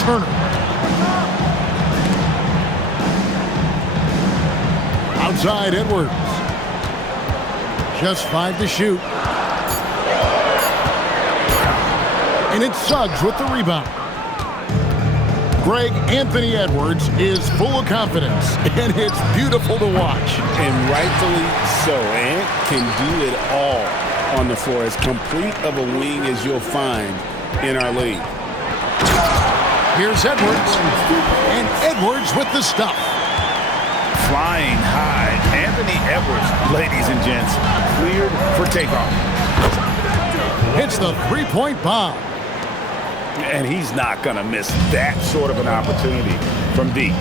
Turner. Outside Edwards. Just 5 to shoot. And it's Suggs with the rebound. Greg, Anthony Edwards is full of confidence, and it's beautiful to watch. And rightfully so. Ant can do it all on the floor. As complete of a wing as you'll find in our league. Here's Edwards, and Edwards with the stuff. Flying high, Anthony Edwards, ladies and gents, cleared for takeoff. It's the three-point bomb. And he's not going to miss that sort of an opportunity from deep.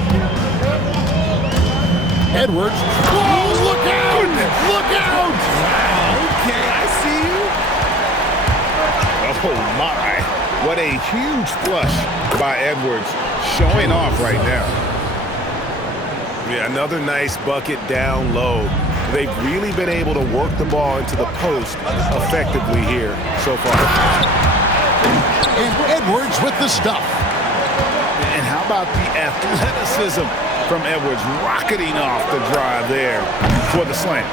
Edwards. Whoa, look out! Goodness. Look out! Okay, I see you. Oh, my. What a huge flush by Edwards, showing off right now. Yeah, another nice bucket down low. They've really been able to work the ball into the post effectively here so far. And Edwards with the stuff. And how about the athleticism from Edwards, rocketing off the drive there for the slam.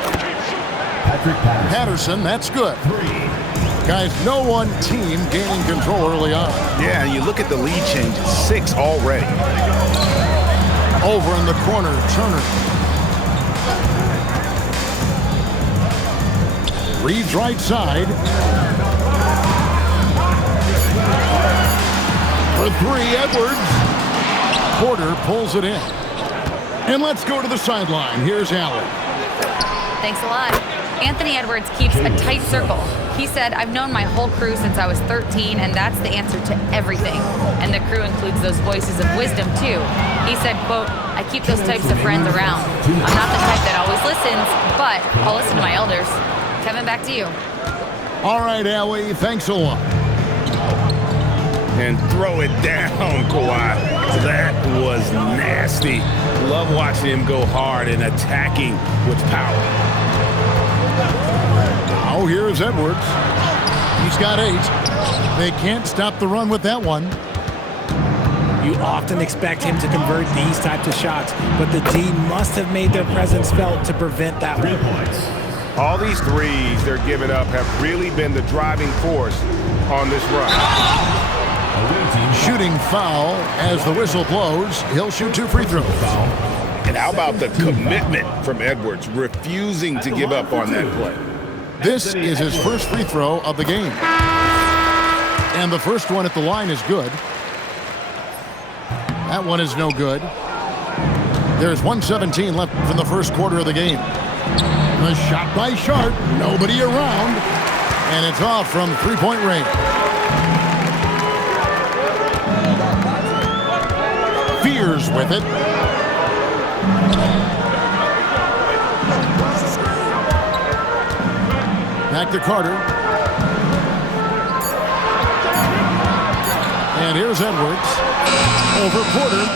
Patterson, that's good. Guys, no one team gaining control early on. Yeah, you look at the lead changes, 6 already. Over in the corner, Turner. Reeves right side. For 3, Edwards. Porter pulls it in. And let's go to the sideline. Here's Allen. Thanks a lot. Anthony Edwards keeps a tight circle. He said, I've known my whole crew since I was 13, and that's the answer to everything. And the crew includes those voices of wisdom, too. He said, quote, I keep those types of friends around. I'm not the type that always listens, but I'll listen to my elders. Kevin, back to you. All right, Allie, thanks a lot. And throw it down, Kawhi. That was nasty. Love watching him go hard and attacking with power. Now here's Edwards. He's got 8. They can't stop the run with that one. You often expect him to convert these types of shots, but the D must have made their presence felt to prevent that one. All these threes they're giving up have really been the driving force on this run. Shooting foul as the whistle blows. He'll shoot 2 free throws. And how about the commitment from Edwards, refusing to give up on that play? This is his first free throw of the game. And the first one at the line is good. That one is no good. There's 1:17 left in the first quarter of the game. The shot by Sharp. Nobody around. And it's off from three-point range. Fears with it. Back to Carter. And here's Edwards. Over Porter.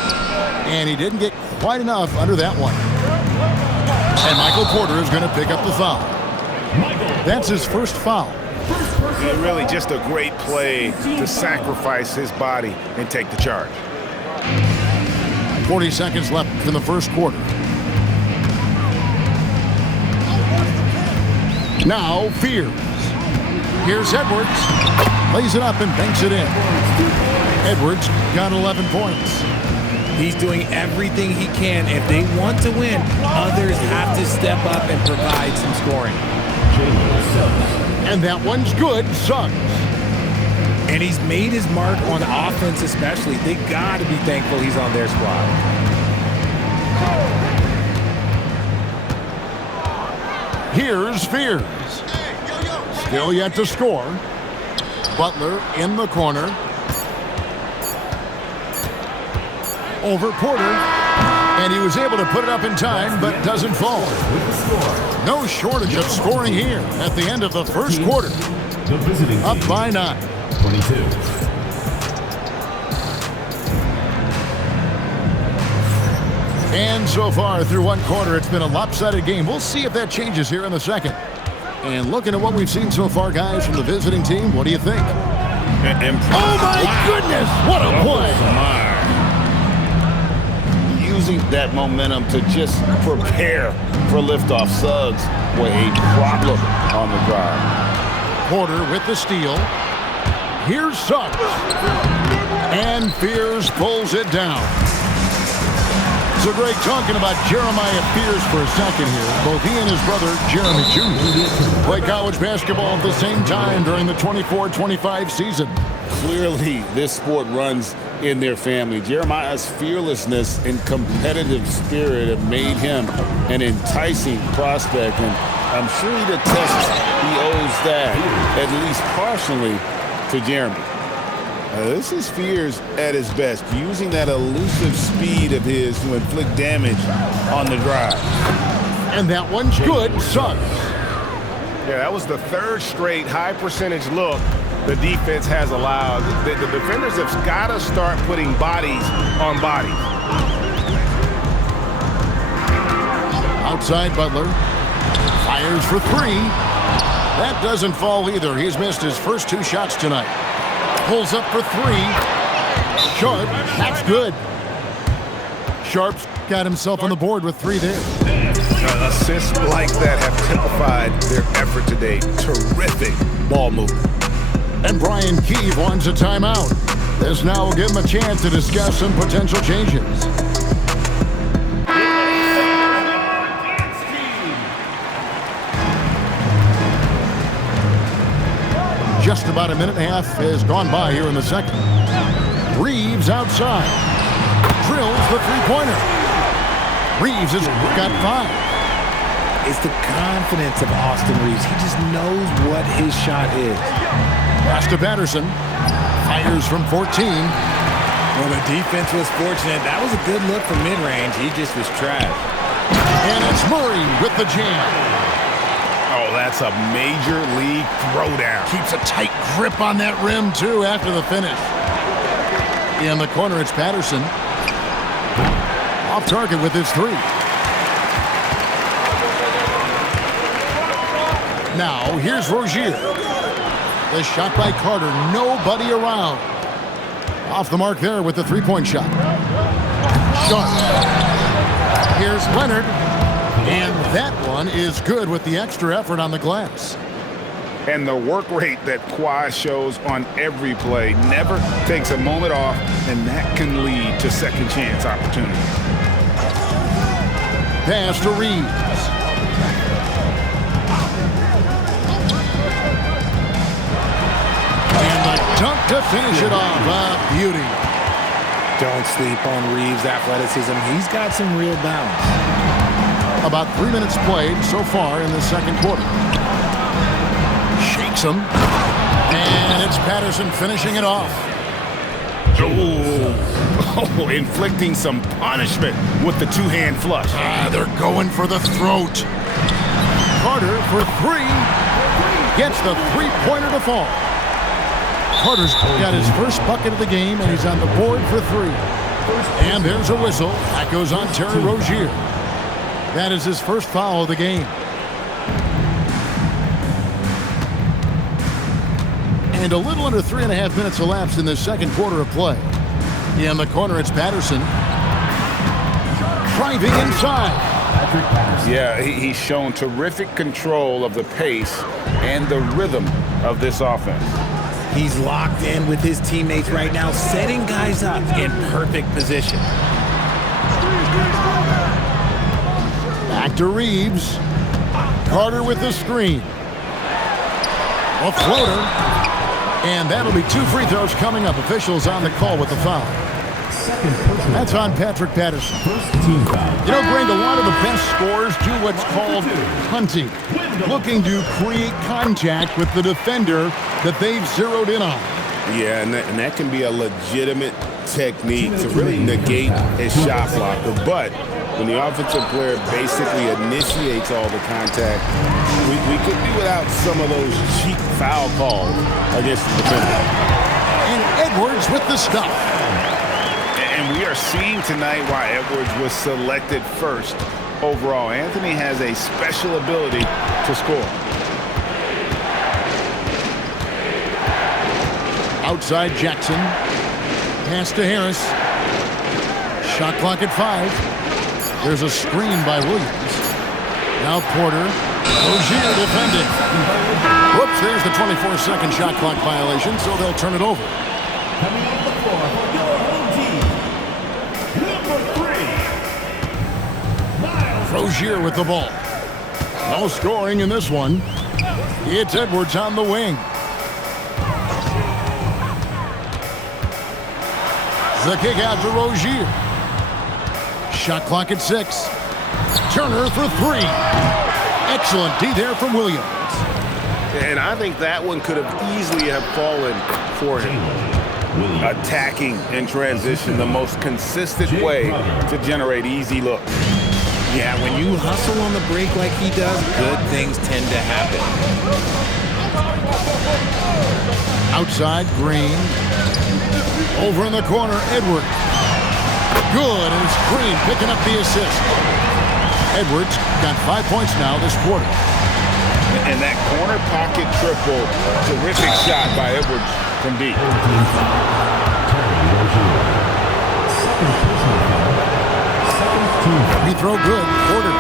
And he didn't get quite enough under that one. And Michael Porter is going to pick up the foul. That's his first foul. Yeah, really just a great play to sacrifice his body and take the charge. 40 seconds left in the first quarter. Now Fears. Here's Edwards. Lays it up and banks it in. Edwards got 11 points. He's doing everything he can. If they want to win, others have to step up and provide some scoring. And that one's good. Suggs. And he's made his mark on offense especially. They got to be thankful he's on their squad. Here's Fears. Still yet to score. Butler in the corner. Over Porter. And he was able to put it up in time, but doesn't fall. No shortage of scoring here at the end of the first quarter. Up by 9. 22. And so far through one quarter, it's been a lopsided game. We'll see if that changes here in the second. And looking at what we've seen so far, guys, from the visiting team, what do you think? And oh, my goodness! What a play! My. that momentum to just prepare for liftoff. Suggs were a problem on the drive. Porter with the steal. Here's Suggs. And Fears pulls it down. So, Greg, talking about Jeremiah Fears for a second here. Both he and his brother, Jeremy Jr., play college basketball at the same time during the 24-25 season. Clearly, this sport runs in their family. Jeremiah's fearlessness and competitive spirit have made him an enticing prospect, and I'm sure he attests he owes that, at least partially, to Jeremy. This is Fears at his best, using that elusive speed of his to inflict damage on the drive. And that one's good. Suggs. Yeah, that was the third straight high percentage look the defense has allowed. The defenders have got to start putting bodies on bodies. Outside Butler. Fires for three. That doesn't fall either. He's missed his first 2 shots tonight. Pulls up for 3. Sharp. That's good. Sharp's got himself on the board with 3 there. Assists like that have typified their effort today. Terrific ball movement. And Brian Keeve wants a timeout. This now will give him a chance to discuss some potential changes. Just about a minute and a half has gone by here in the second. Reeves outside. Drills the three-pointer. Reeves has got 5. It's the confidence of Austin Reeves. He just knows what his shot is. Pass to Patterson. Fires from 14. Well, the defense was fortunate. That was a good look from mid-range. He just was trash. And it's Murray with the jam. Oh, that's a major league throwdown. Keeps a tight grip on that rim, too, after the finish. In the corner, it's Patterson. Off target with his 3. Now, here's Rozier. The shot by Carter. Nobody around. Off the mark there with the three-point shot. Sharp. Here's Leonard. And that one is good with the extra effort on the glass. And the work rate that Kawhi shows on every play, never takes a moment off, and that can lead to second chance opportunities. Pass to Reeves. And the dunk to finish it off. A beauty. Don't sleep on Reeves' athleticism. He's got some real balance. About 3 minutes played so far in the second quarter. Shakes him. And it's Patterson finishing it off. Oh, inflicting some punishment with the two-hand flush. They're going for the throat. Carter for 3. Gets the three-pointer to fall. Carter's got his first bucket of the game, and he's on the board for 3. And there's a whistle. That goes on Terry Rozier. That is his first foul of the game. And a little under 3.5 minutes elapsed in the second quarter of play. In the corner, it's Patterson. Driving inside. Yeah, he's shown terrific control of the pace and the rhythm of this offense. He's locked in with his teammates right now, setting guys up in perfect position. Back to Reeves. Carter with the screen. A floater. And that'll be 2 free throws coming up. Officials on the call with the foul. That's on Patrick Patterson. You know, Greg, a lot of the best scorers do what's called hunting, looking to create contact with the defender that they've zeroed in on. Yeah, and that can be a legitimate technique to really negate a shot blocker. But when the offensive player basically initiates all the contact, we could do without some of those cheap foul calls against the defender. And Edwards with the stuff. And we are seeing tonight why Edwards was selected first overall. Anthony has a special ability to score. Outside Jackson. Pass to Harris. Shot clock at 5. There's a screen by Williams. Now Porter. Rozier defending. Whoops, there's the 24-second shot clock violation, so they'll turn it over. Coming on the floor for your home team, number 3, Miles. Rozier with the ball. No scoring in this one. It's Edwards on the wing. The kick out to Rozier. Shot clock at 6. Turner for 3. Excellent D there from Williams. And I think that one could have easily have fallen for him. Attacking in transition, the most consistent way to generate easy looks. Yeah, when you hustle on the break like he does, good things tend to happen. Outside, Green. Over in the corner, Edwards. Good, and it's Green picking up the assist. Edwards got 5 points now this quarter. And that corner pocket triple, terrific shot by Edwards from deep. Free throw good, Porter.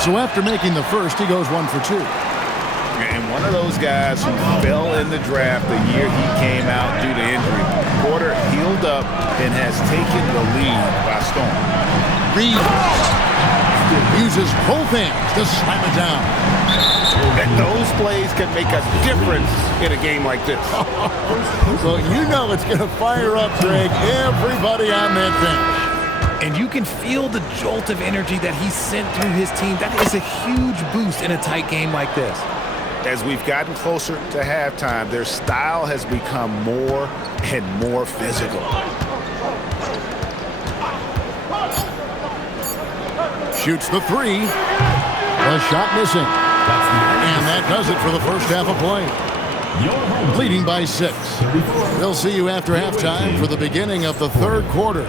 So after making the first, he goes 1 for 2. And one of those guys who fell in the draft the year he came out due to injury. Porter healed up and has taken the lead by storm. Reed uses both hands to slam it down. And those plays can make a difference in a game like this. Well, you know it's going to fire up, Greg, everybody on that bench. And you can feel the jolt of energy that he sent through his team. That is a huge boost in a tight game like this. As we've gotten closer to halftime, their style has become more and more physical. Shoots the 3. A shot missing. And that does it for the first half of play. Leading by 6. We'll see you after halftime for the beginning of the third quarter.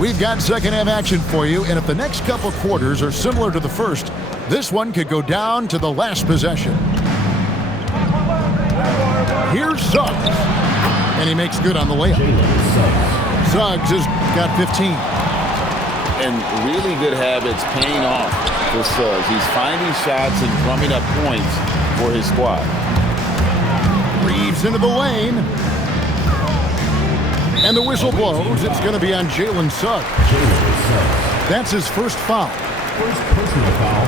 We've got second half action for you, and if the next couple quarters are similar to the first, this one could go down to the last possession. Here's Suggs, and he makes good on the layup. Suggs has got 15. And really good habits paying off for Suggs. He's finding shots and drumming up points for his squad. Reeves into the lane. And the whistle blows. It's going to be on Jalen Suggs. That's his first foul. First personal foul.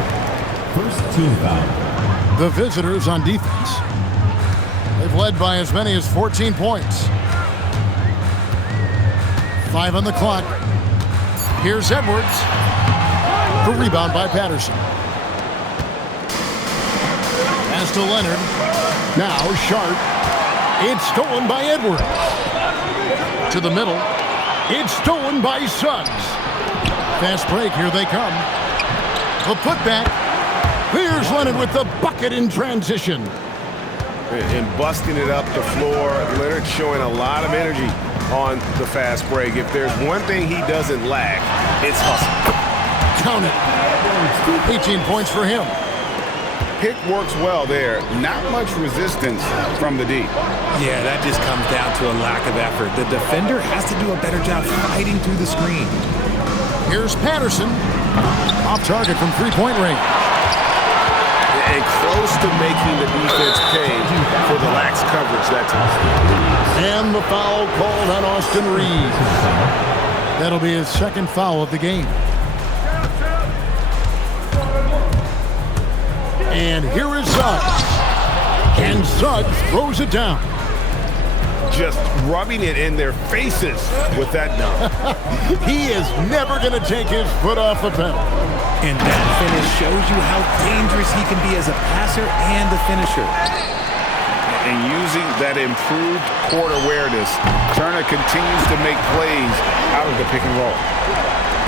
First team foul. The visitors on defense. They've led by as many as 14 points. 5 on the clock. Here's Edwards. The rebound by Patterson. Pass to Leonard. Now Sharp. It's stolen by Edwards. To the middle. It's stolen by Suggs. Fast break. Here they come. The putback. Here's Leonard with the bucket in transition. And busting it up the floor. Leonard showing a lot of energy on the fast break. If there's one thing he doesn't lack, it's hustle. Count it. 18 points for him. Pick works well there. Not much resistance from the D. Yeah, that just comes down to a lack of effort. The defender has to do a better job fighting through the screen. Here's Patterson. Off target from three-point range. And close to making the defense pay for the lax coverage that time. And the foul called on Austin Reeves. That'll be his second foul of the game. And here is Suggs. And Suggs throws it down. Just rubbing it in their faces with that dunk. He is never going to take his foot off the pedal. And that finish shows you how dangerous he can be as a passer and a finisher. And using that improved court awareness, Turner continues to make plays out of the pick and roll.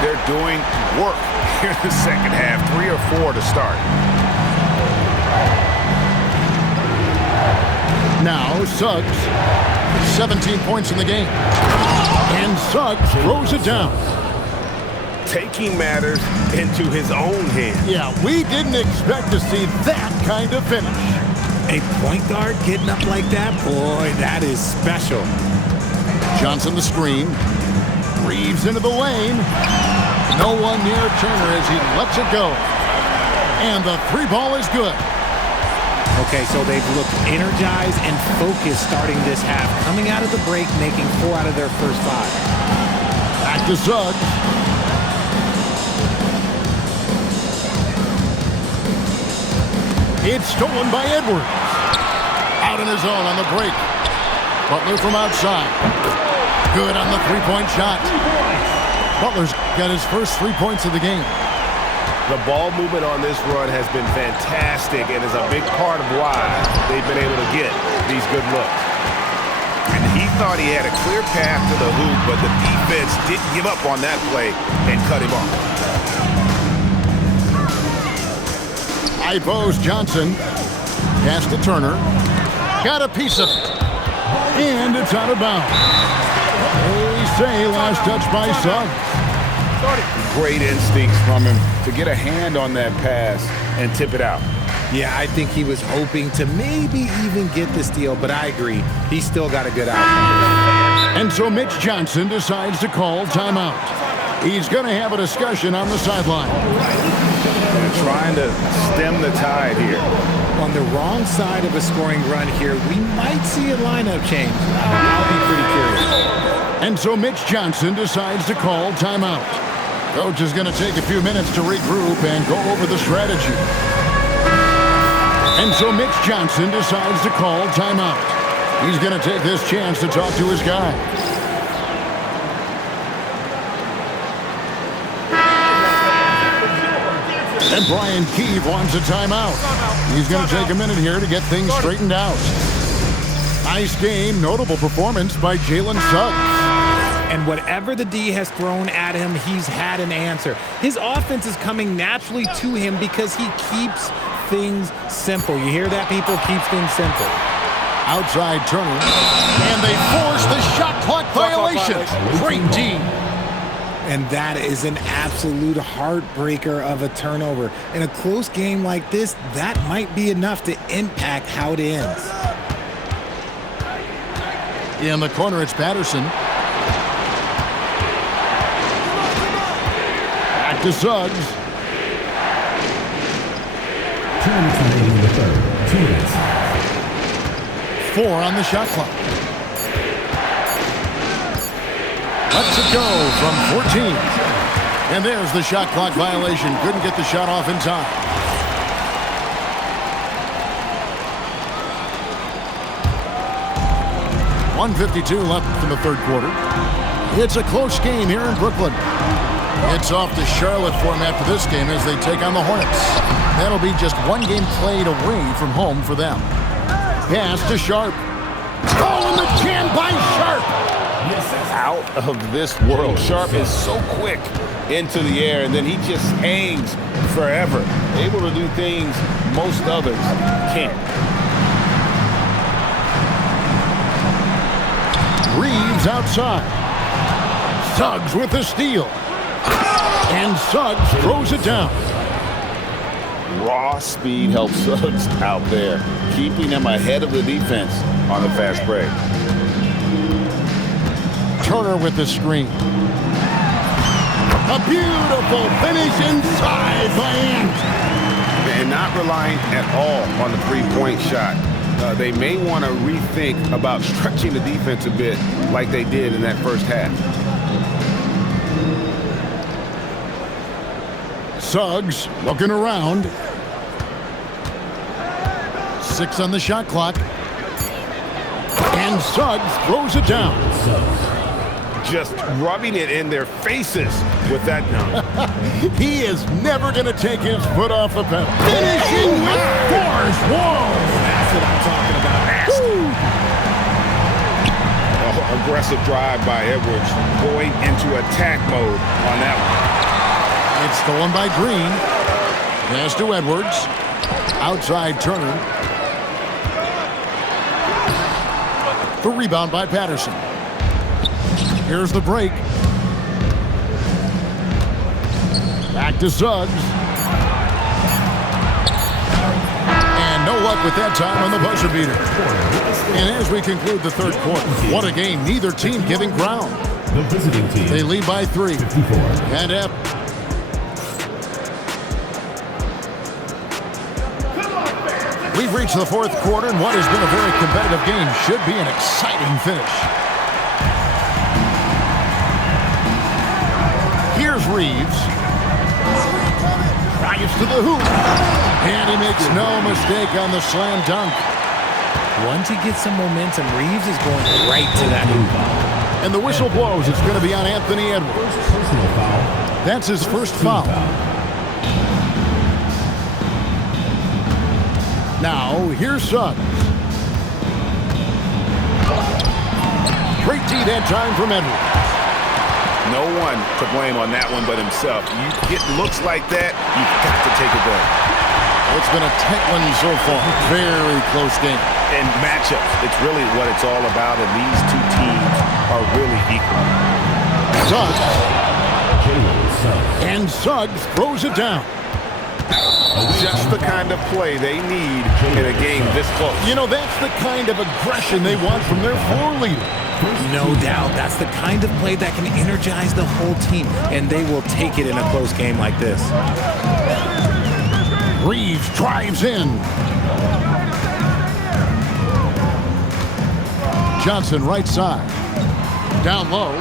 They're doing work here in the second half, 3 or 4 to start. Now Suggs, 17 points in the game. And Suggs throws it down. Taking matters into his own hands. Yeah, we didn't expect to see that kind of finish. A point guard getting up like that, boy, that is special. Johnson the screen. Reeves into the lane. No one near Turner as he lets it go. And the three ball is good. Okay, so they've looked energized and focused starting this half. Coming out of the break, making 4 out of their first 5. Back to Suggs. It's stolen by Edwards. Out in his own on the break. Butler from outside. Good on the three-point shot. Butler's got his first 3 points of the game. The ball movement on this run has been fantastic and is a big part of why they've been able to get these good looks. And he thought he had a clear path to the hoop, but the defense didn't give up on that play and cut him off. High post Johnson. Pass to Turner. Got a piece of it. And it's out of bounds. They say last touch by Suggs. Great instincts from him to get a hand on that pass and tip it out. Yeah, I think he was hoping to maybe even get the steal, but I agree. He's still got a good outcome. And so Mitch Johnson decides to call timeout. He's going to have a discussion on the sideline. They're trying to stem the tide here. On the wrong side of a scoring run here, we might see a lineup change. I'll be pretty curious. And so Mitch Johnson decides to call timeout. Coach is going to take a few minutes to regroup and go over the strategy. And so Mitch Johnson decides to call timeout. He's going to take this chance to talk to his guys. And Brian Keefe wants a timeout. He's going to take a minute here to get things straightened out. Nice game, notable performance by Jalen Suggs. And whatever the D has thrown at him, he's had an answer. His offense is coming naturally to him because he keeps things simple. You hear that, people? Keeps things simple. Outside Turner. And they force the shot clock violation. Great D. And that is an absolute heartbreaker of a turnover. In a close game like this, that might be enough to impact how it ends. In the corner, it's Patterson. Back to Suggs. 2 minutes remaining in the third. 2 minutes. 4 on the shot clock. Lets it go from 14. And there's the shot clock violation. Couldn't get the shot off in time. .152 left in the third quarter. It's a close game here in Brooklyn. It's off to Charlotte for them after this game as they take on the Hornets. That'll be just one game played away from home for them. Pass to Sharp. Oh, and the jam by Sharp. Out of this world. Sharp is so quick into the air, and then he just hangs forever. Able to do things most others can't. Reeves outside. Suggs with the steal. And Suggs throws it down. Raw speed helps Suggs out there, keeping him ahead of the defense on the fast break. Turner with the screen. A beautiful finish inside by Ant. And not relying at all on the three-point shot. They may want to rethink about stretching the defense a bit like they did in that first half. Suggs looking around. 6 on the shot clock. And Suggs throws it down. Just rubbing it in their faces with that dunk. He is never going to take his foot off the pedal. Finishing with force. Whoa! That's what I'm talking about. Oh, aggressive drive by Edwards, going into attack mode on that one. It's stolen by Green. Pass to Edwards. Outside Turner. The rebound by Patterson. Here's the break. Back to Suggs. And no luck with that time on the buzzer beater. And as we conclude the third quarter, what a game. Neither team giving ground. The visiting team. They lead by 3. 54. And up. We've reached the fourth quarter, and what has been a very competitive game should be an exciting finish. Here's Reeves. Drives to the hoop. And he makes no mistake on the slam dunk. Once he gets some momentum, Reeves is going right to that hoop. And the whistle blows. It's going to be on Anthony Edwards. Personal foul. That's his first foul. Now, here's Suggs. Great D that time from Edwards. No one to blame on that one but himself. You get looks like that, you've got to take it down. It's been a tight one so far. Very close game. And matchups, it's really what it's all about, and these two teams are really equal. Suggs. And Suggs throws it down. Just the kind of play they need in a game this close. You know, that's the kind of aggression they want from their floor leader. No doubt. That's the kind of play that can energize the whole team, and they will take it in a close game like this. Reeves drives in. Johnson right side. Down low.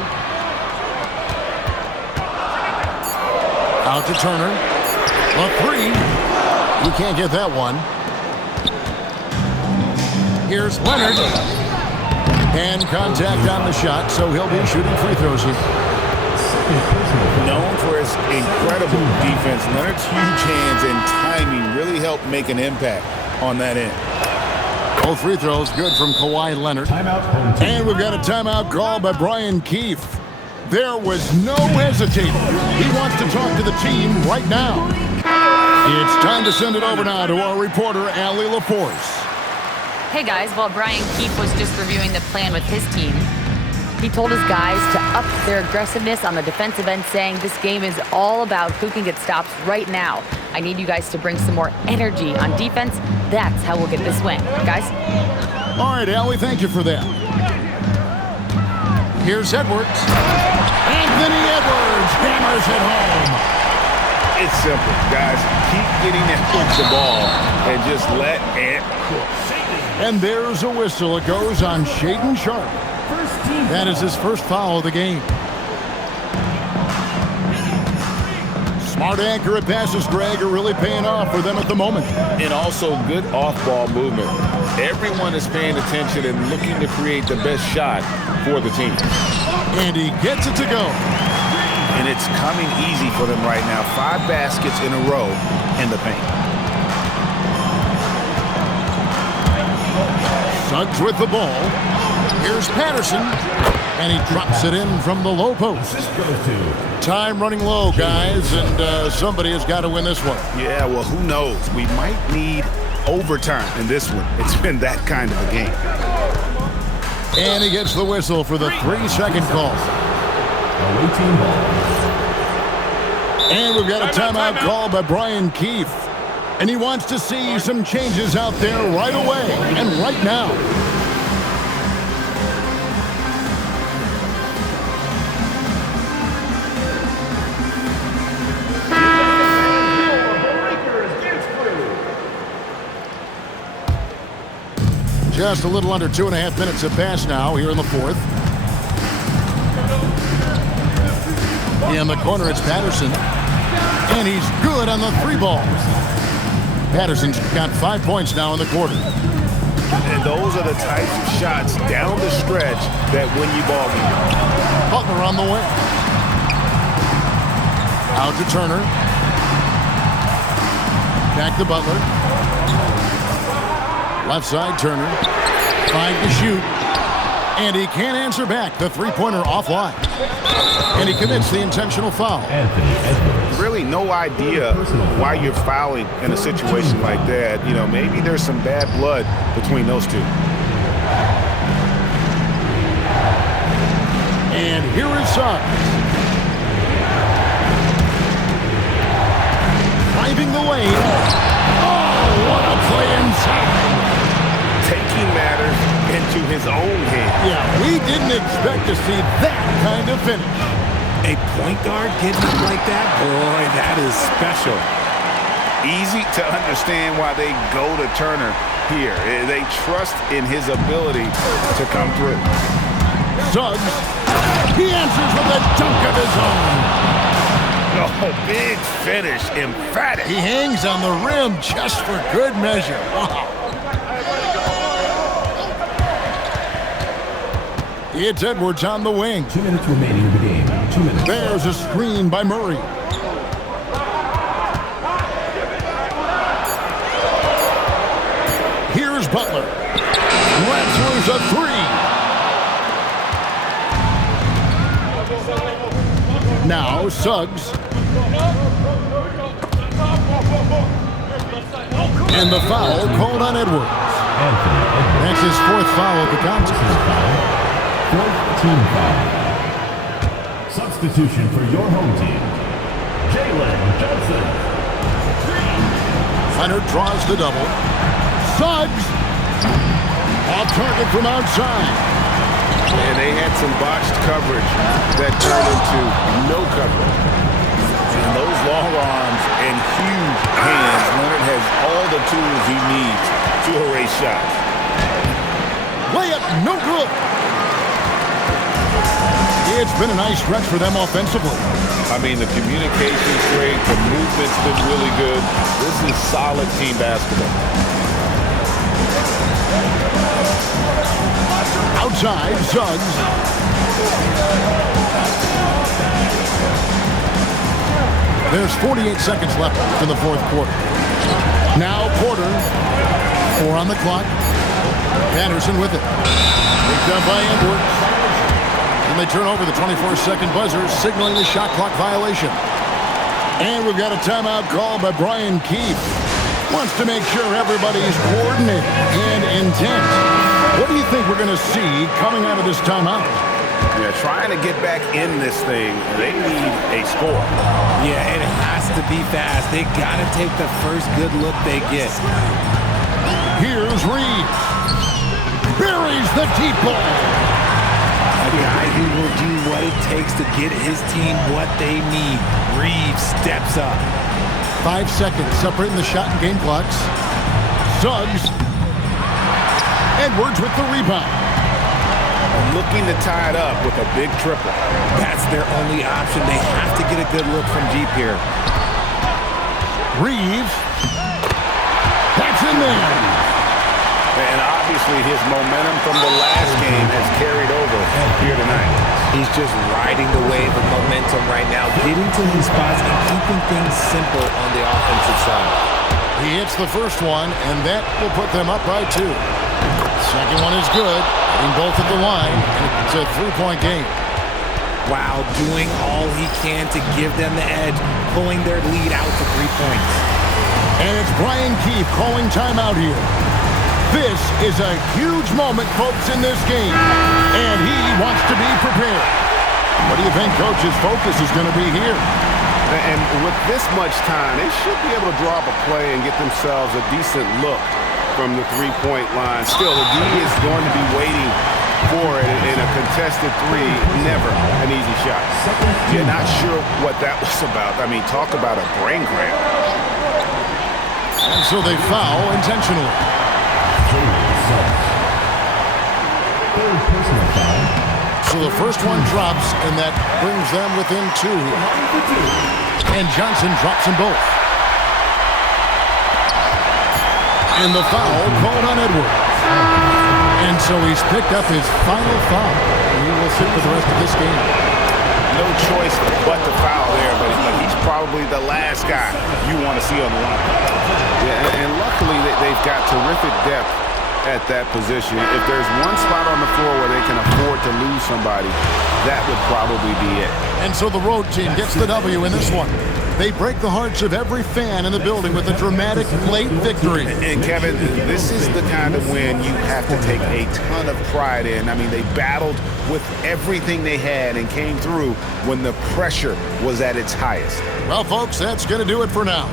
Out to Turner. A 3. He can't get that one. Here's Leonard. And contact on the shot, so he'll be shooting free throws here. Known for his incredible defense, Leonard's huge hands and timing really helped make an impact on that end. Both free throws good from Kawhi Leonard. Timeout. And we've got a timeout call by Brian Keefe. There was no hesitating. He wants to talk to the team right now. It's time to send it over now to our reporter, Allie LaForce. Hey guys, while Brian Keefe was just reviewing the plan with his team, he told his guys to up their aggressiveness on the defensive end, saying this game is all about who can get stops right now. I need you guys to bring some more energy on defense. That's how we'll get this win. Guys? All right, Allie, thank you for that. Here's Edwards. Anthony Edwards hammers it home. It's simple, guys. Keep getting Edwards the ball and just let Ant cook. And there's a whistle. It goes on Shaedon Sharpe. That is his first foul of the game. Smart accurate passes, Greg, are really paying off for them at the moment. And also good off-ball movement. Everyone is paying attention and looking to create the best shot for the team. And he gets it to go. And it's coming easy for them right now. 5 baskets in a row in the paint. Suggs with the ball. Here's Patterson. And he drops it in from the low post. Time running low, guys, and somebody has got to win this one. Yeah, well, who knows? We might need overtime in this one. It's been that kind of a game. And he gets the whistle for the 3-second call. And we've got a timeout call by Brian Keefe. And he wants to see some changes out there right away and right now. Just a little under 2.5 minutes have passed now here in the fourth. In the corner, it's Patterson. And he's good on the 3 ball. Patterson's got 5 points now in the quarter. And those are the types of shots down the stretch that win you ball games. Butler on the way. Out to Turner. Back to Butler. Left side, Turner. 5 to shoot. And he can't answer back. The 3-pointer offline. And he commits the intentional foul. Really no idea why you're fouling in a situation like that. You know, maybe there's some bad blood between those two. And here is Suggs. Driving the lane. Oh, what a play inside. Taking matters into his own hands. Yeah, we didn't expect to see that kind of finish. A point guard getting it like that? Boy, that is special. Easy to understand why they go to Turner here. They trust in his ability to come through. Suggs, he answers with a dunk of his own. Oh, big finish, emphatic. He hangs on the rim just for good measure. Wow. It's Edwards on the wing. 2 minutes remaining in the game. 2 minutes. There's a screen by Murray. Here's Butler. Lets loose a three. Now Suggs. And the foul called on Edwards. That's his fourth foul of the contest. Fourth team foul. Substitution for your home team. Jalen Johnson. Leonard draws the double. Suggs. Off target from outside. And they had some botched coverage that turned into no coverage. And those long arms and huge hands, Leonard has all the tools he needs to erase shots. Layup, no good. It's been a nice stretch for them offensively. I mean, the communication's great, the movement's been really good. This is solid team basketball. Outside, Suggs. There's 48 seconds left in the fourth quarter. Now Porter. 4 on the clock. Patterson with it. Picked up by Edwards. And they turn over the 24-second buzzer, signaling the shot clock violation. And we've got a timeout called by Brian Keefe. Wants to make sure everybody's coordinated and intent. What do you think we're going to see coming out of this timeout? Yeah, trying to get back in this thing, they need a score. Yeah, it has to be fast. They got to take the first good look they get. Here's Reeves. Buries the deep ball. A guy who will do what it takes to get his team what they need. Reeves steps up. 5 seconds separating the shot and game clocks. Suggs. Edwards with the rebound. Looking to tie it up with a big triple. That's their only option. They have to get a good look from deep here. Reeves. That's in there. And obviously his momentum from the last game has carried over here tonight. He's just riding the wave of momentum right now, getting to his spots and keeping things simple on the offensive side. He hits the first one, and that will put them up by 2. Second one is good. Hitting both at the line. It's a 3-point game. Wow, doing all he can to give them the edge, pulling their lead out to 3 points. And it's Brian Keefe calling timeout here. This is a huge moment, folks, in this game. And he wants to be prepared. What do you think Coach's focus is going to be here? And with this much time, they should be able to draw up a play and get themselves a decent look from the three-point line. Still, the D is going to be waiting for it in a contested three. Never an easy shot. You're not sure what that was about. I mean, talk about a brain cramp. And so they foul intentionally. Third personal foul. So the first one drops, and that brings them within 2. And Johnson drops them both. And the foul called on Edwards. And so he's picked up his final foul. He will sit for the rest of this game. No choice but to foul there, but he's probably the last guy you want to see on the line. Yeah, and luckily they've got terrific depth at that position. If there's one spot on the floor where they can afford to lose somebody, that would probably be it. And so the road team gets the W in this one. They break the hearts of every fan in the building with a dramatic late victory. And Kevin, this is the kind of win you have to take a ton of pride in. I mean, they battled with everything they had and came through when the pressure was at its highest. Well, folks, that's going to do it for now.